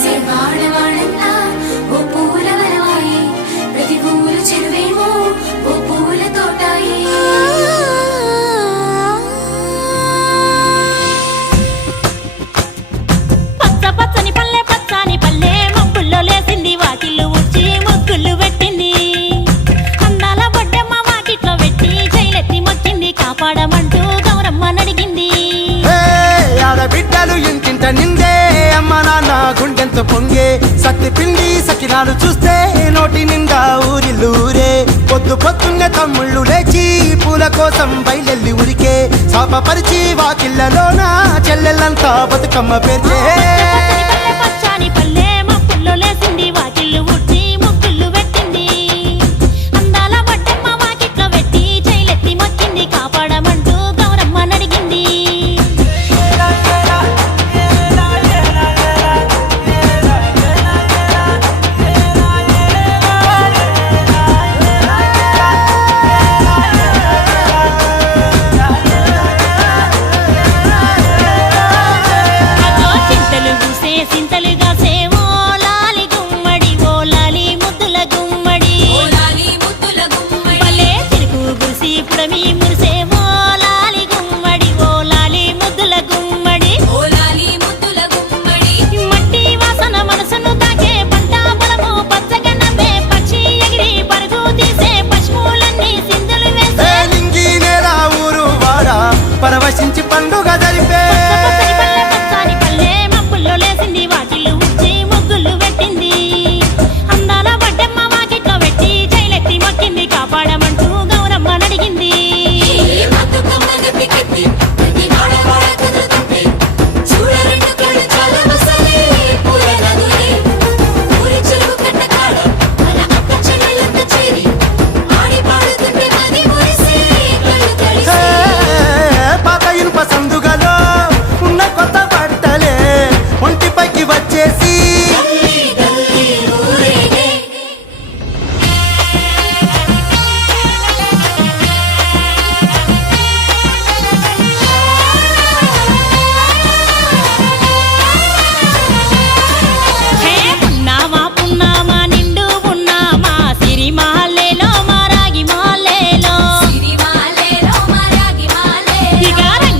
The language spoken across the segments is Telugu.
से बाढ़ పొంగే సత్తి పిండి సకినాలు చూస్తే నోటి నిండా ఊరిల్లూరే పొద్దు పొద్దున్న తమ్ముళ్ళు లేచి పూల కోసం బయలెల్లి ఉరికే. సాప పరిచి వాకిళ్ళలోనా చెల్లెళ్ళంతా బతుకమ్మ పేర్చే.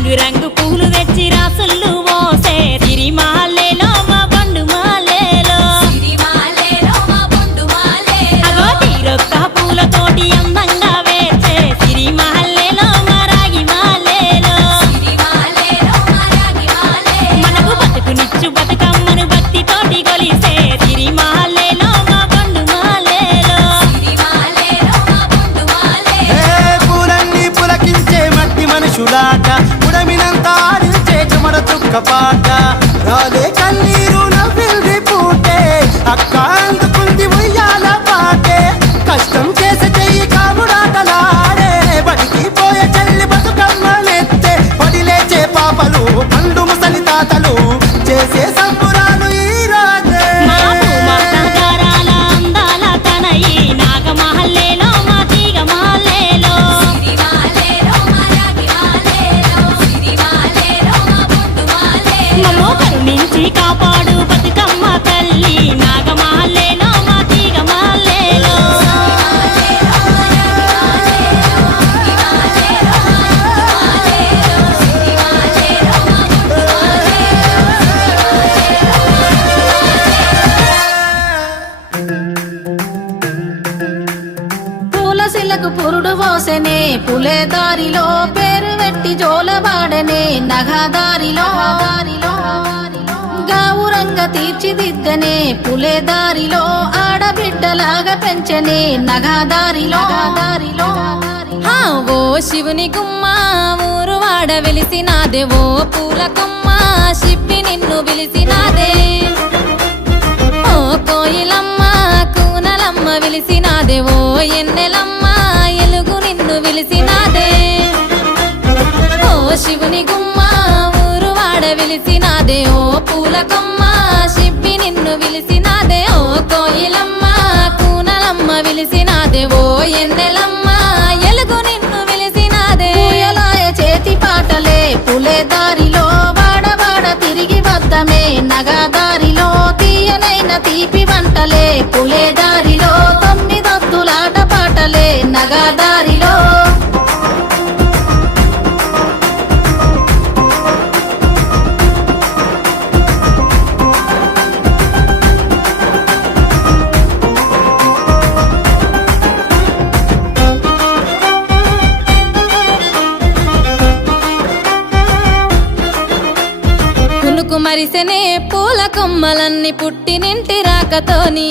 రంగు రంగు పూలు తెచ్చిరా. పాట. రాలే పువ్వుడు పోసెనే పులే దారిలో పేరు వెట్టి జోలబాడనే నగదారిలో. దారిలో గౌరంగ తీర్చిదిద్దనే పులే దారిలో ఆడబిడ్డలాగా పెంచనే నగదారిలో. దారిలో ఓ శివుని గుమ్మ ఊరు వాడ వెలిసినాదే ఓ పూల పూలకమ్మ శిప్పి నిన్ను పిలిసినాదే ఓ కోయిలమ్మ కూనలమ్మ వెలిసినాదే ఓ ఎన్నెలమ్మ దేవుని గుమ్మ ఊరు వాడ విలిసినాదే ఓ పూల కొమ్మ సిబ్బి నిన్ను విలిసినాదే ఓ కోయిలమ్మ కూనలమ్మ విలిసినాదే ఓ ఎన్నెలమ్మ ఎలుగు నిన్ను విలిసినాదే. ఎలాయ చేతి పాటలే పులే దారిలో వాడవాడ తిరిగి వద్దమే నగదారిలో తీయనైన తీపి వంటలే పులే దారిలో తొమ్మిదొత్తులాట పాటలే నగ చూస్తేనే పూల కొమ్మలన్నీ పుట్టినింటి రాకతోని.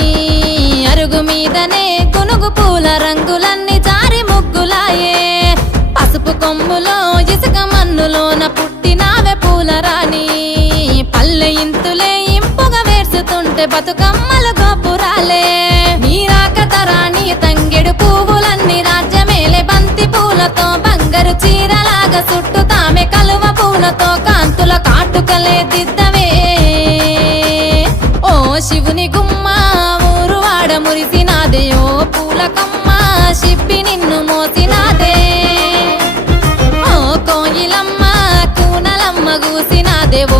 అరుగు మీదనే కొనుగు పూల రంగులన్నీ జారి ముగ్గులాయే. పసుపు కొమ్ములో ఇసుక మన్నులోన పుట్టినావే పూల రాణి. పల్లె ఇంతులే ఇంపుగా వేర్చుతుంటే బతుకమ్మలు గోపురాలే. నీరాకతరాణి తంగెడు పువ్వులన్నీ రాజ్యమేలే. బంతి పూలతో బంగారు చీరలాగా చుట్టూ కూనలమ్మ దేవో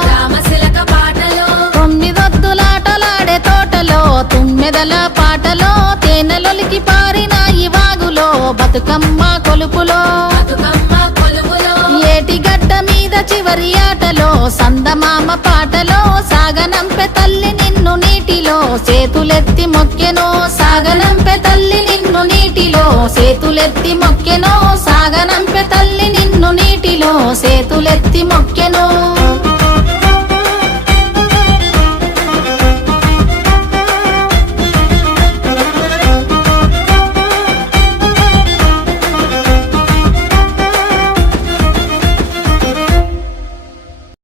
బతుకమ్మ కొలుపులో. బతుకమ్మ కొలువులో ఏటి గడ్డ మీద చివరి ఆటలో సందమామ పాటలో సాగనంపె తల్లి నిన్ను నీటిలో చేతులెత్తి మొక్కెనో సాగనంపె తల్లి నిన్ను నీటిలో చేతులెత్తి మొక్కెనో సాగనంపె తల్లి నిన్ను నీటిలో చేతులెత్తి మొక్కెనో.